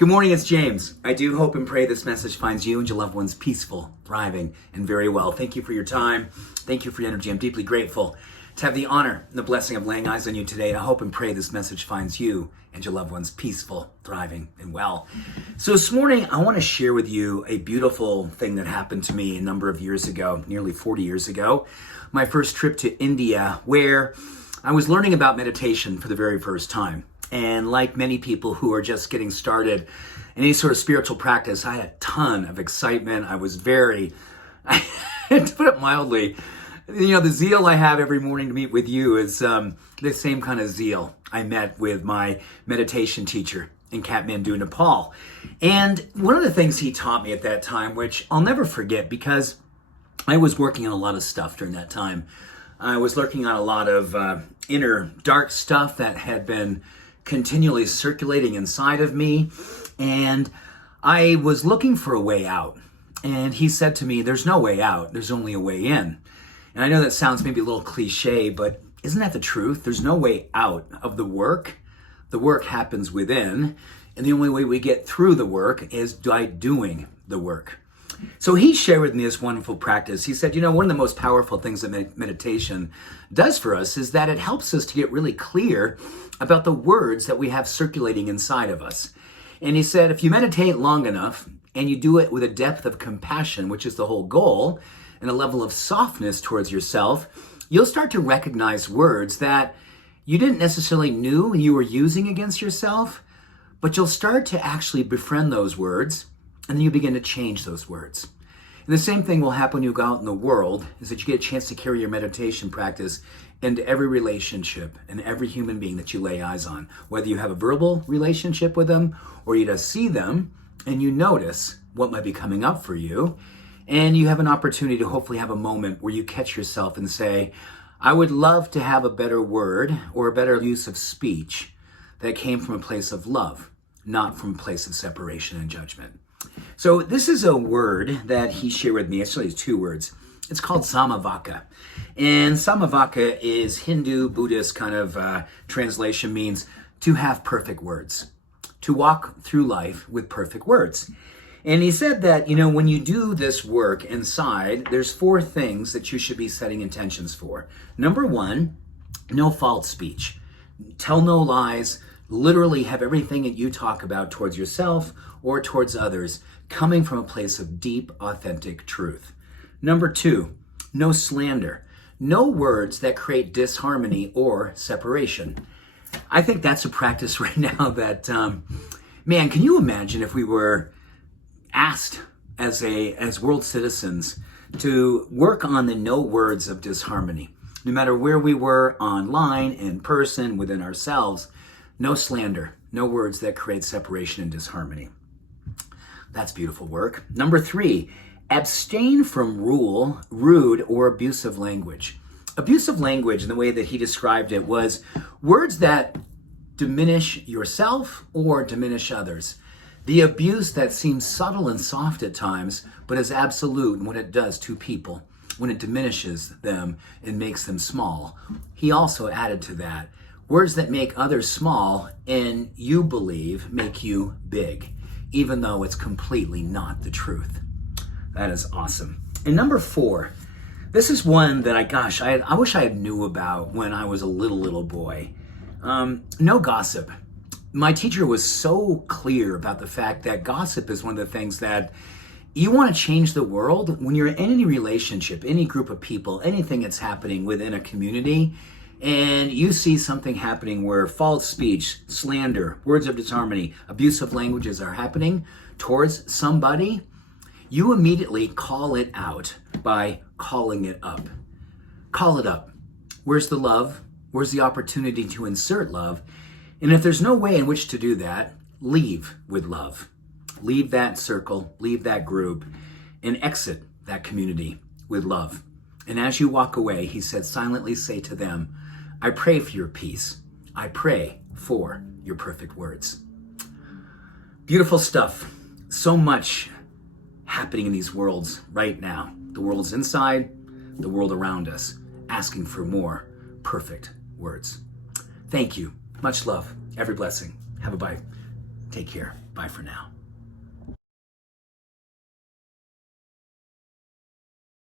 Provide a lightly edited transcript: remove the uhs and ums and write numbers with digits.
Good morning, it's James. I do hope and pray this message finds you and your loved ones peaceful, thriving, and very well. Thank you for your time. Thank you for your energy. I'm deeply grateful to have the honor and the blessing of laying eyes on you today. And I hope and pray this message finds you and your loved ones peaceful, thriving, and well. So this morning, I want to share with you a beautiful thing that happened to me a number of years ago, nearly 40 years ago. My first trip to India, where I was learning about meditation for the very first time. And like many people who are just getting started in any sort of spiritual practice, I had a ton of excitement. I was to put it mildly, the zeal I have every morning to meet with you is the same kind of zeal I met with my meditation teacher in Kathmandu, Nepal. And one of the things he taught me at that time, which I'll never forget because I was working on a lot of stuff during that time. I was working on a lot of inner dark stuff that had been continually circulating inside of me, and I was looking for a way out. And he said to me, there's no way out, there's only a way in. And I know that sounds maybe a little cliche, but isn't that the truth? There's no way out of the work. The work happens within, and the only way we get through the work is by doing the work. So he shared with me this wonderful practice. He said, one of the most powerful things that meditation does for us is that it helps us to get really clear about the words that we have circulating inside of us. And he said, if you meditate long enough and you do it with a depth of compassion, which is the whole goal, and a level of softness towards yourself, you'll start to recognize words that you didn't necessarily knew you were using against yourself, but you'll start to actually befriend those words. And then you begin to change those words. And the same thing will happen when you go out in the world, is that you get a chance to carry your meditation practice into every relationship and every human being that you lay eyes on. Whether you have a verbal relationship with them, or you just see them and you notice what might be coming up for you. And you have an opportunity to hopefully have a moment where you catch yourself and say, I would love to have a better word or a better use of speech that came from a place of love, not from a place of separation and judgment. So this is a word that he shared with me. Actually, it's two words. It's called Samma Vaca. And Samma Vaca is Hindu, Buddhist kind of translation, means to have perfect words, to walk through life with perfect words. And he said that, when you do this work inside, there's 4 things that you should be setting intentions for. Number 1, no false speech. Tell no lies. Literally have everything that you talk about towards yourself or towards others coming from a place of deep, authentic truth. Number 2, no slander. No words that create disharmony or separation. I think that's a practice right now that, can you imagine if we were asked as world citizens to work on the no words of disharmony, no matter where we were, online, in person, within ourselves. No slander, no words that create separation and disharmony. That's beautiful work. Number 3, abstain from rude, or abusive language. Abusive language, in the way that he described it, was words that diminish yourself or diminish others. The abuse that seems subtle and soft at times, but is absolute in what it does to people, when it diminishes them and makes them small. He also added to that, words that make others small and you believe make you big, even though it's completely not the truth. That is awesome. And number 4, this is one that I wish I had knew about when I was a little boy. No gossip. My teacher was so clear about the fact that gossip is one of the things that you want to change the world when you're in any relationship, any group of people, anything that's happening within a community, and you see something happening where false speech, slander, words of disharmony, abusive languages are happening towards somebody, you immediately call it out by calling it up. Call it up. Where's the love? Where's the opportunity to insert love? And if there's no way in which to do that, leave with love. Leave that circle, leave that group, and exit that community with love. And as you walk away, he said, silently say to them, I pray for your peace. I pray for your perfect words. Beautiful stuff. So much happening in these worlds right now. The world's inside, the world around us, asking for more perfect words. Thank you. Much love. Every blessing. Have a bye. Take care. Bye for now.